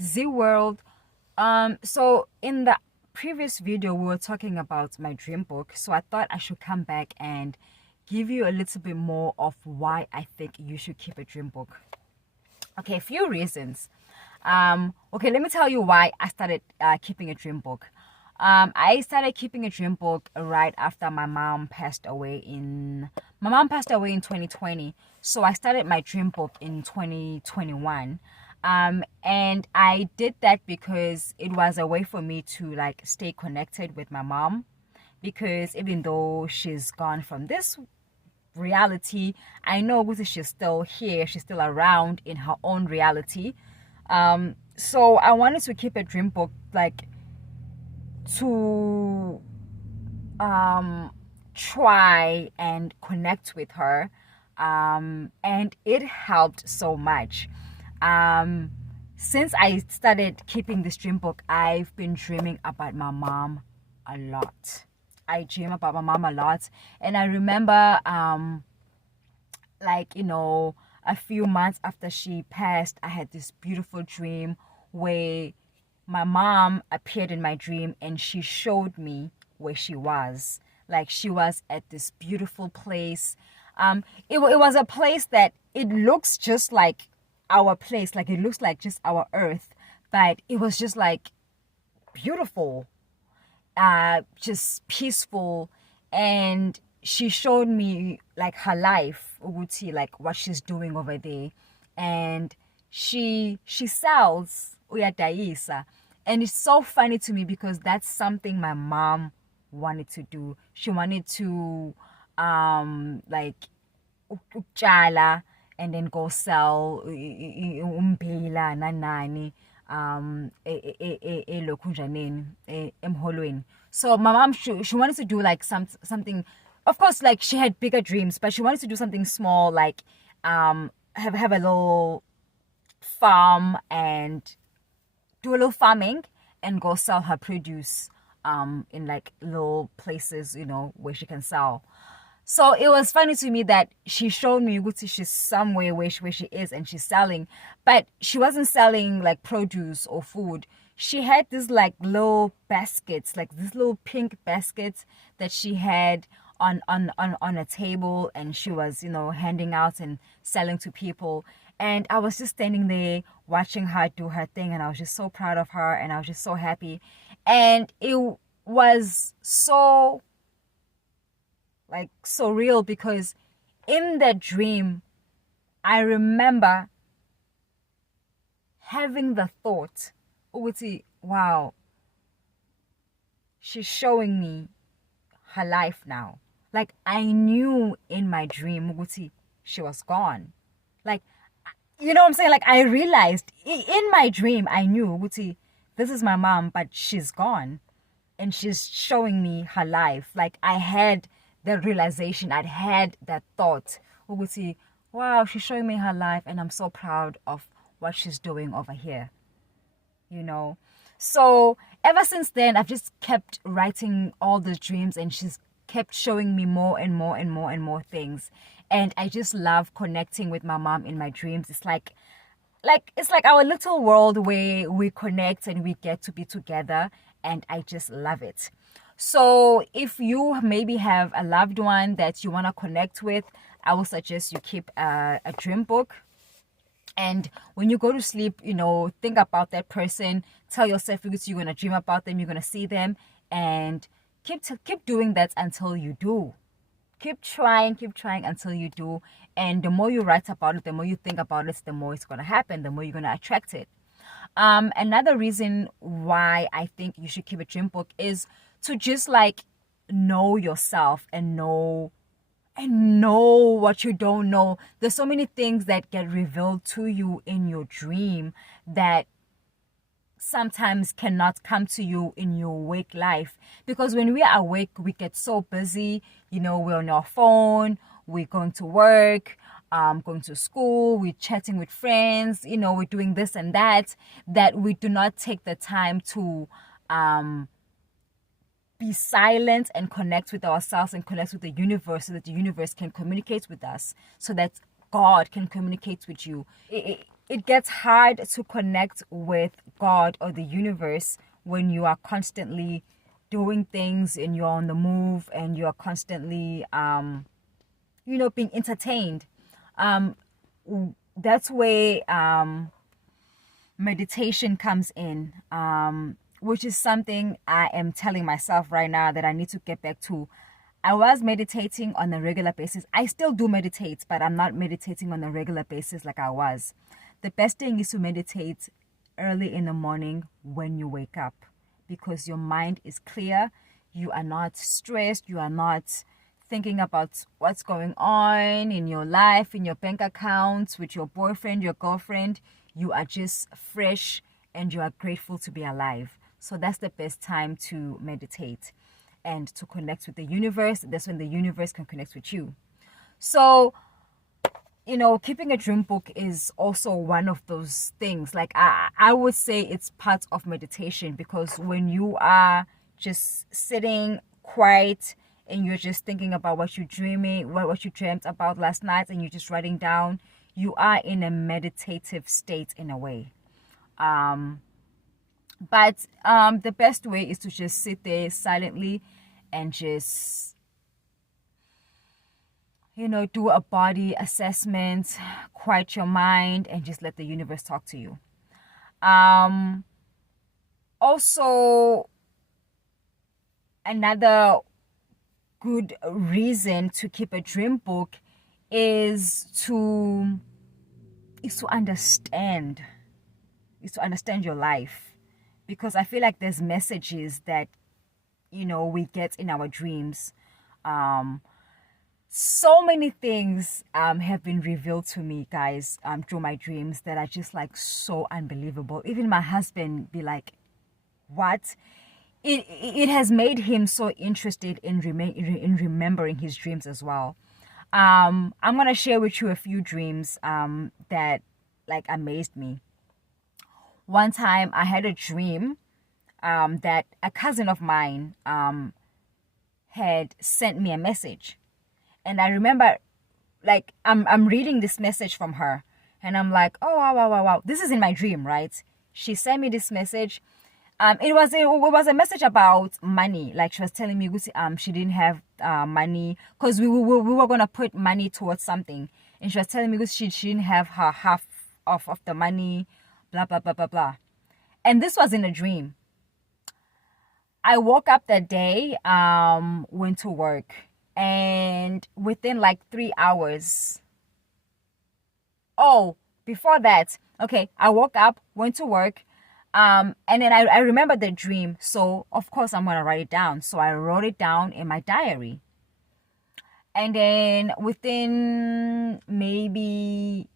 Zeeworld. So in the previous video, we were talking about my dream book. So I thought I should come back and give you a little bit more of why I think you should keep a dream book. Okay, a few reasons. Okay, let me tell you why I started keeping a dream book. I started keeping a dream book right after my mom passed away in 2020. So I started my dream book in 2021. And I did that because it was a way for me to like stay connected with my mom, because even though she's gone from this reality, I know she's still here, she's still around in her own reality. So I wanted to keep a dream book like to try and connect with her, and it helped so much. Since I started keeping this dream book, I've been dreaming about my mom a lot. I dream about my mom a lot, and I remember a few months after she passed, I had this beautiful dream where my mom appeared in my dream and she showed me where she was. Like, she was at this beautiful place. It was a place that it looks just like our place, like it looks like just our earth, but it was just like beautiful, just peaceful. And she showed me like her life, Uguti, like what she's doing over there. And she sells uyadayisa. And it's so funny to me because that's something my mom wanted to do. She wanted to like ukutshala and then go sell ummbila nanani elokhunjaneni emholweni. So my mom, she wanted to do like something. Of course, like she had bigger dreams, but she wanted to do something small, like have a little farm and do a little farming and go sell her produce in like little places, where she can sell. So it was funny to me that she showed me she's somewhere where she is and she's selling, but she wasn't selling like produce or food. She had this like little baskets, like these little pink baskets that she had on a table, and she was handing out and selling to people. And I was just standing there watching her do her thing, and I was just so proud of her, and I was just so happy. And it was so like surreal because in that dream I remember having the thought, wow, she's showing me her life now. Like, I knew in my dream she was gone. Like, you know what I'm saying? Like, I realized in my dream I knew this is my mom, but she's gone and she's showing me her life. Like, I had the realization, I'd had that thought, wow, she's showing me her life and I'm so proud of what she's doing over here, So ever since then, I've just kept writing all the dreams, and she's kept showing me more and more and more and more things. And I just love connecting with my mom in my dreams. It's like it's like our little world where we connect and we get to be together, and I just love it. So if you maybe have a loved one that you want to connect with, I will suggest you keep a dream book. And when you go to sleep, think about that person. Tell yourself you're going to dream about them, you're going to see them, and keep doing that until you do. Keep trying until you do. And the more you write about it, the more you think about it, the more it's going to happen, the more you're going to attract it. Another reason why I think you should keep a dream book is to just like know yourself and know what you don't know. There's so many things that get revealed to you in your dream that sometimes cannot come to you in your awake life, because when we are awake we get so busy. We're on our phone, we're going to work, going to school, we're chatting with friends, we're doing this and that we do not take the time to be silent and connect with ourselves and connect with the universe, so that the universe can communicate with us, so that God can communicate with you. it gets hard to connect with God or the universe when you are constantly doing things and you're on the move and you're constantly being entertained. That's where meditation comes in, which is something I am telling myself right now that I need to get back to. I was meditating on a regular basis. I still do meditate, but I'm not meditating on a regular basis like I was. The best thing is to meditate early in the morning when you wake up, because your mind is clear. You are not stressed. You are not thinking about what's going on in your life, in your bank accounts, with your boyfriend, your girlfriend. You are just fresh and you are grateful to be alive. So that's the best time to meditate and to connect with the universe. That's when the universe can connect with you. So, keeping a dream book is also one of those things. Like I would say it's part of meditation, because when you are just sitting quiet and you're just thinking about what you're dreaming, what you dreamt about last night, and you're just writing down, you are in a meditative state in a way. But the best way is to just sit there silently and just, do a body assessment, quiet your mind, and just let the universe talk to you. Also, another good reason to keep a dream book is to understand your life, because I feel like there's messages that we get in our dreams. So many things have been revealed to me, guys, through my dreams, that are just like so unbelievable. Even my husband be like, what? It has made him so interested in remembering his dreams as well. I'm gonna share with you a few dreams that like amazed me. One time I had a dream that a cousin of mine had sent me a message, and I remember, like, I'm reading this message from her, and I'm like, oh wow, this is in my dream, right? She sent me this message. It was a message about money. Like, she was telling me she didn't have money, because we were gonna put money towards something, and she was telling me she didn't have her half of the money, blah blah blah blah blah. And this was in a dream. I woke up that day, went to work, and within like 3 hours. Oh, before that, okay, I woke up, went to work. And then I remember the dream, so of course I'm gonna write it down. So I wrote it down in my diary, and then within maybe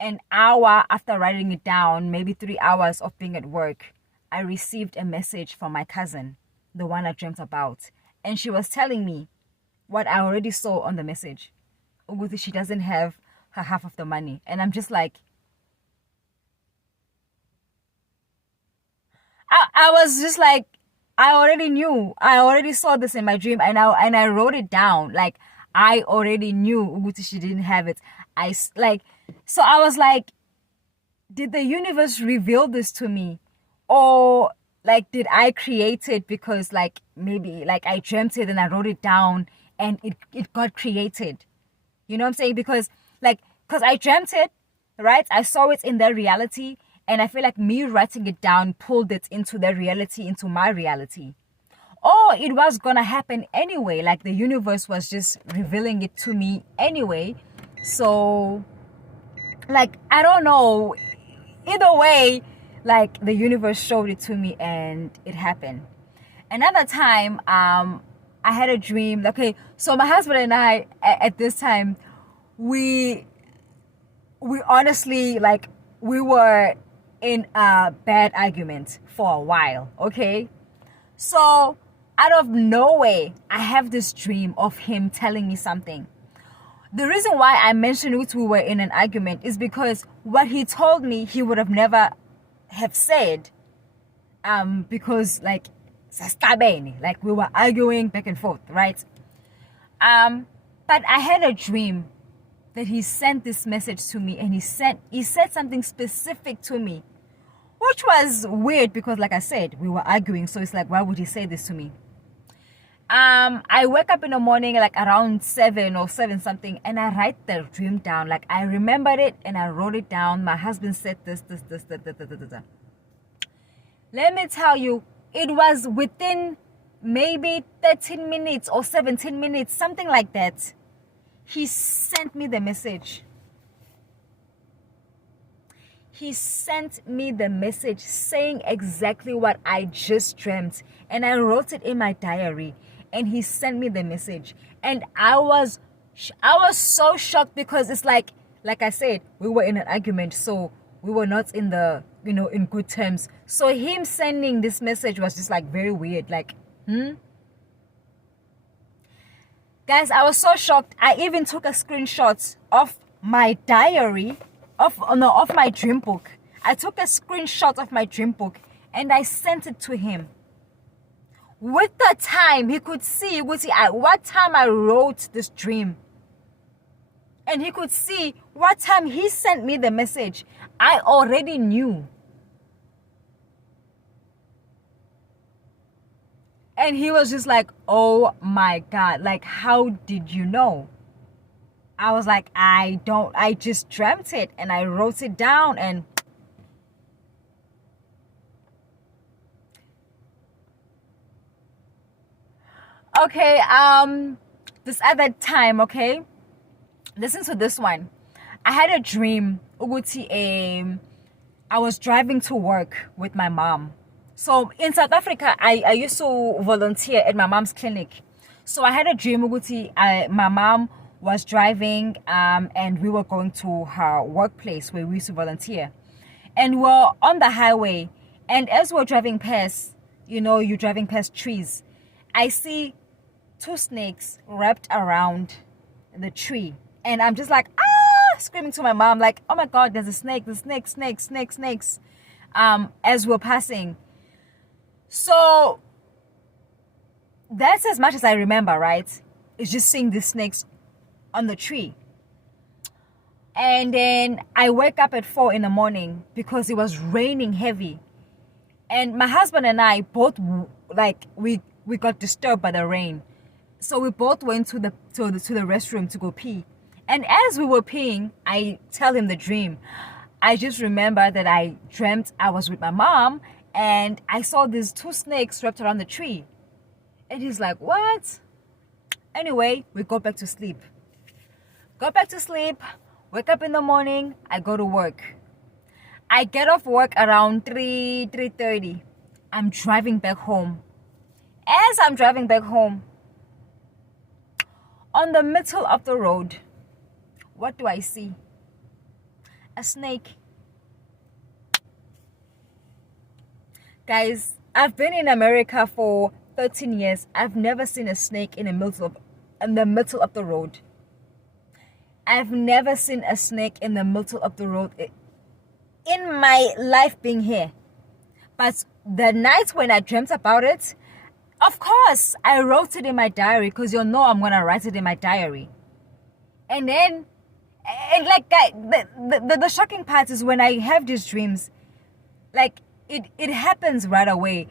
an hour after writing it down, maybe 3 hours of being at work, I received a message from my cousin, the one I dreamt about, and she was telling me what I already saw on the message. She doesn't have her half of the money, and I'm just like, I was just like, I already knew. I already saw this in my dream, and I wrote it down. Like, I already knew she didn't have it. So I was like, did the universe reveal this to me? Or like, did I create it because like maybe like I dreamt it and I wrote it down and it got created? You know what I'm saying? Because I dreamt it, right? I saw it in their reality. And I feel like me writing it down pulled it into their reality, into my reality. Or it was gonna happen anyway. Like, the universe was just revealing it to me anyway. So, like, I don't know. Either way, like, the universe showed it to me and it happened. Another time, I had a dream. Okay, so my husband and I, at this time, we honestly, like, we were in a bad argument for a while, okay? So out of nowhere, I have this dream of him telling me something. The reason why I mentioned it, we were in an argument, is because what he told me, he would have never have said, because like we were arguing back and forth, right? But I had a dream that he sent this message to me, and he said something specific to me, which was weird because, like I said, we were arguing. So it's like, why would he say this to me? I wake up in the morning like around 7 or 7 something, and I write the dream down. Like, I remembered it and I wrote it down. My husband said this. Let me tell you, it was within maybe 13 minutes or 17 minutes, something like that. He sent me the message. He sent me the message saying exactly what I just dreamt. And I wrote it in my diary. And he sent me the message. And I was so shocked because it's like I said, we were in an argument. So we were not in in good terms. So him sending this message was just like very weird. Like, Guys, I was so shocked. I even took a screenshot of my diary, of my dream book. I took a screenshot of my dream book and I sent it to him. With the time, he could see at what time I wrote this dream. And he could see what time he sent me the message. I already knew. And he was just like, oh my God, like, how did you know? I was like, I just dreamt it and I wrote it down. And okay, this other time, okay, listen to this one. I had a dream. I was driving to work with my mom. So in South Africa, I used to volunteer at my mom's clinic. So I had a dream. My mom was driving and we were going to her workplace where we used to volunteer. And we're on the highway. And as we're driving past, you're driving past trees, I see 2 snakes wrapped around the tree. And I'm just like, screaming to my mom, like, oh my God, there's a snake, snakes. As we're passing. So that's as much as I remember, right? It's just seeing these snakes on the tree. And then I wake up at 4 in the morning because it was raining heavy. And my husband and I both, like, we got disturbed by the rain. So we both went to the restroom to go pee. And as we were peeing, I tell him the dream. I just remember that I dreamt I was with my mom and I saw these 2 snakes wrapped around the tree. And he's like, what? Anyway, we go back to sleep. Wake up in the morning, I go to work. I get off work around 3:30. I'm driving back home. As I'm driving back home, on the middle of the road, what do I see? A snake. Guys, I've been in America for 13 years. I've never seen a snake in the middle of the road. I've never seen a snake in the middle of the road in my life being here. But the night when I dreamt about it, of course, I wrote it in my diary because I'm going to write it in my diary. And then, the shocking part is when I have these dreams, like, it happens right away.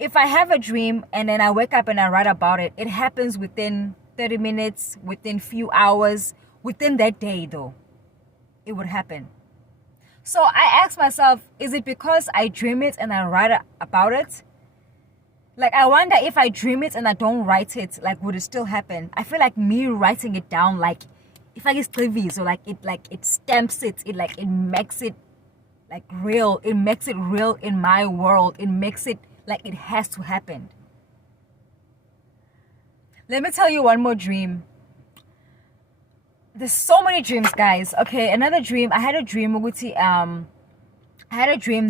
If I have a dream and then I wake up and I write about it, it happens within 30 minutes, within few hours, within that day though. It would happen. So I ask myself, is it because I dream it and I write about it? Like, I wonder if I dream it and I don't write it, like, would it still happen? I feel like me writing it down, like, if I get clivy, so it stamps it, it makes it like real. It makes it real in my world. It makes it like it has to happen. Let me tell you one more dream. There's so many dreams, guys. Okay, another dream. I had a dream,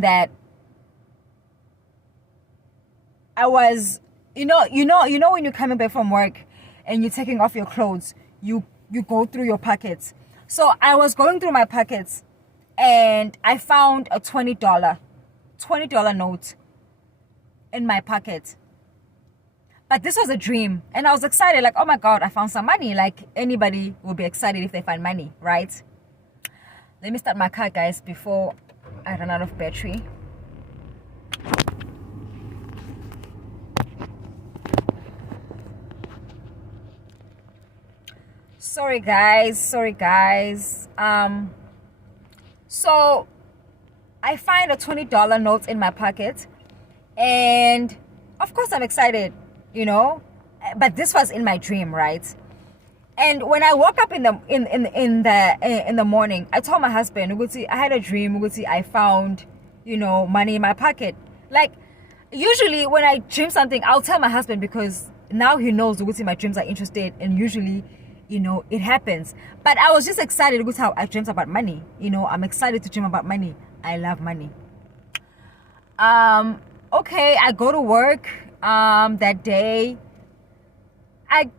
that I was, when you're coming back from work and you're taking off your clothes, you go through your pockets. So I was going through my pockets and I found a $20 note in my pocket. But this was a dream, and I was excited, like, oh my God, I found some money. Like, anybody will be excited if they find money, right? Let me start my car, guys, before I run out of battery. Sorry guys. So I find a $20 note in my pocket, and of course I'm excited, you know, but this was in my dream, right? And when I woke up in the morning, I told my husband, I had a dream, I found, you know, money in my pocket. Like, usually when I dream something, I'll tell my husband, because now he knows my dreams are interested, and usually, you know, it happens. But I was just excited with how I dreamt about money. You know, I'm excited to dream about money. I love money. Okay, I go to work that day. I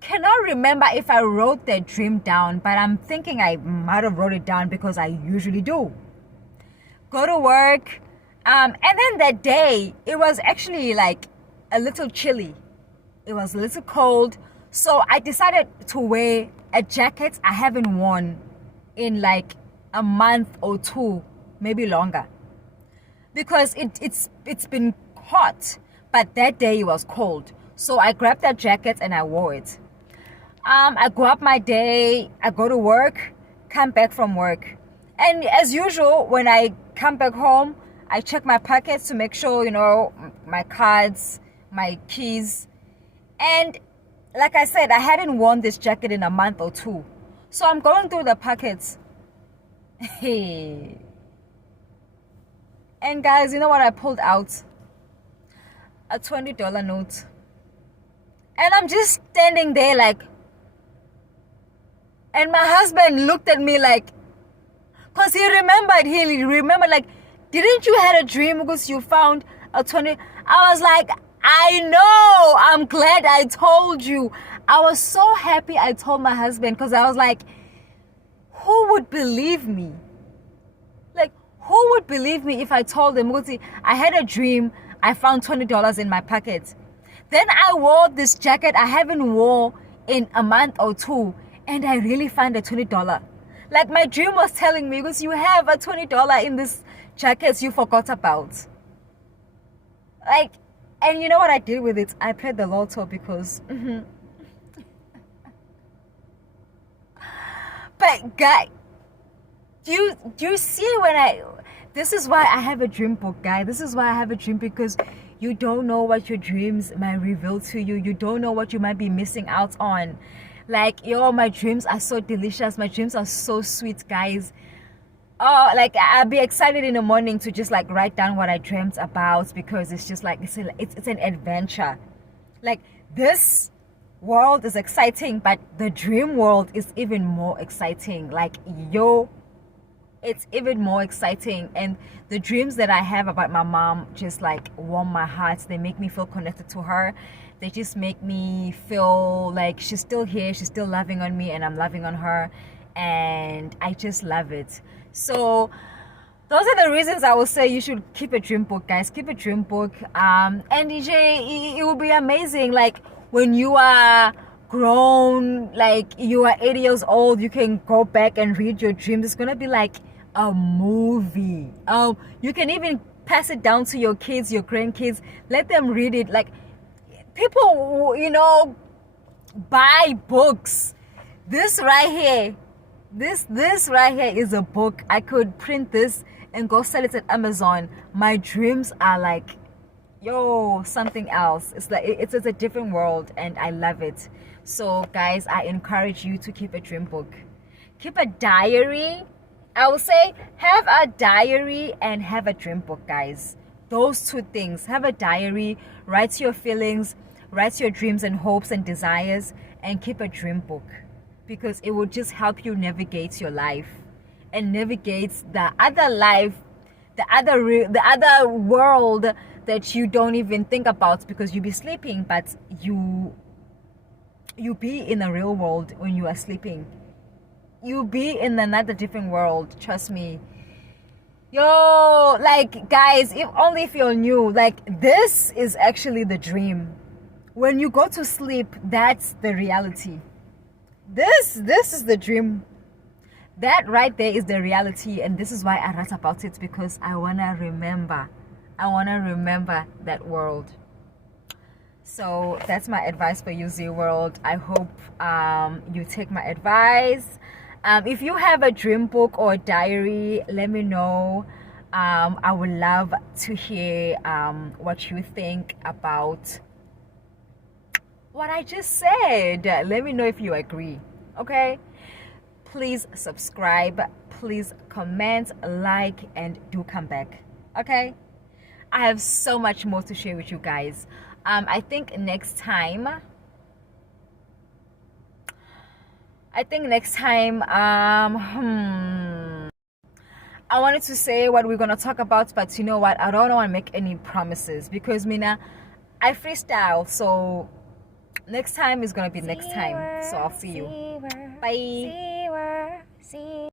cannot remember if I wrote that dream down, but I'm thinking I might have wrote it down, because I usually do. Go to work, and then that day, it was actually like a little chilly. It was a little cold. So I decided to wear a jacket I haven't worn in like a month or two, maybe longer, because it's been hot, but that day it was cold. So I grabbed that jacket and I wore it. I go up my day, I go to work, come back from work, and as usual, when I come back home, I check my pockets to make sure, you know, my cards, my keys, and like I said, I hadn't worn this jacket in a month or two. So I'm going through the pockets. Hey. And guys, you know what I pulled out? A $20 note. And I'm just standing there like, and my husband looked at me like, because he remembered like, didn't you had a dream because you found a 20? I was like, I know, I'm glad I told you. I was so happy I told my husband, because I was like, who would believe me? Like, who would believe me if I told them, I had a dream, I found $20 in my pocket. Then I wore this jacket I haven't worn in a month or two, and I really found a $20. Like, my dream was telling me, because you have a $20 in this jacket you forgot about. Like, and you know what I did with it? I played the lotto, because but guy, do you see when this is why I have a dream book, guy. This is why I have a dream, because you don't know what your dreams might reveal to you. You don't know what you might be missing out on. Like, yo, my dreams are so delicious. My dreams are so sweet, guys. Oh, like, I'll be excited in the morning to just like write down what I dreamt about, because it's just like, it's an adventure. Like, this world is exciting, but the dream world is even more exciting. Like, yo, it's even more exciting. And the dreams that I have about my mom just like warm my heart. They make me feel connected to her. They just make me feel like she's still here, she's still loving on me, and I'm loving on her, and I just love it. So those are the reasons I will say you should keep a dream book, guys. Keep a dream book. And it will be amazing. Like, when you are grown, like you are 80 years old, you can go back and read your dreams. It's gonna be like a movie. You can even pass it down to your kids, your grandkids. Let them read it. Like, people, you know, buy books. This right here is a book. I could print this and go sell it at Amazon. My dreams are like, yo, something else. It's like, it's a different world, and I love it. So guys, I encourage you to keep a dream book. Keep a diary. I will say, have a diary and have a dream book, guys. Those two things. Have a diary, write your feelings, write your dreams and hopes and desires, and keep a dream book, because it will just help you navigate your life and navigate the other life, the other world that you don't even think about, because you be sleeping, but you be in the real world when you are sleeping. You be in another different world, trust me. Yo, So like guys, if only if you knew, like this is actually the dream. When you go to sleep, that's the reality. This is the dream. That right there is the reality, and this is why I write about it, because I wanna remember that world. So that's my advice for you, Zeeworld. I hope you take my advice. If you have a dream book or a diary, let me know. I would love to hear what you think about what I just said. Let me know if you agree. Okay? Please subscribe. Please comment, like, and do come back. Okay? I have so much more to share with you guys. I think next time I wanted to say what we're gonna talk about, but you know what, I don't want to make any promises, because Mina, I freestyle, so next time is gonna be next time. So I'll see you. Bye.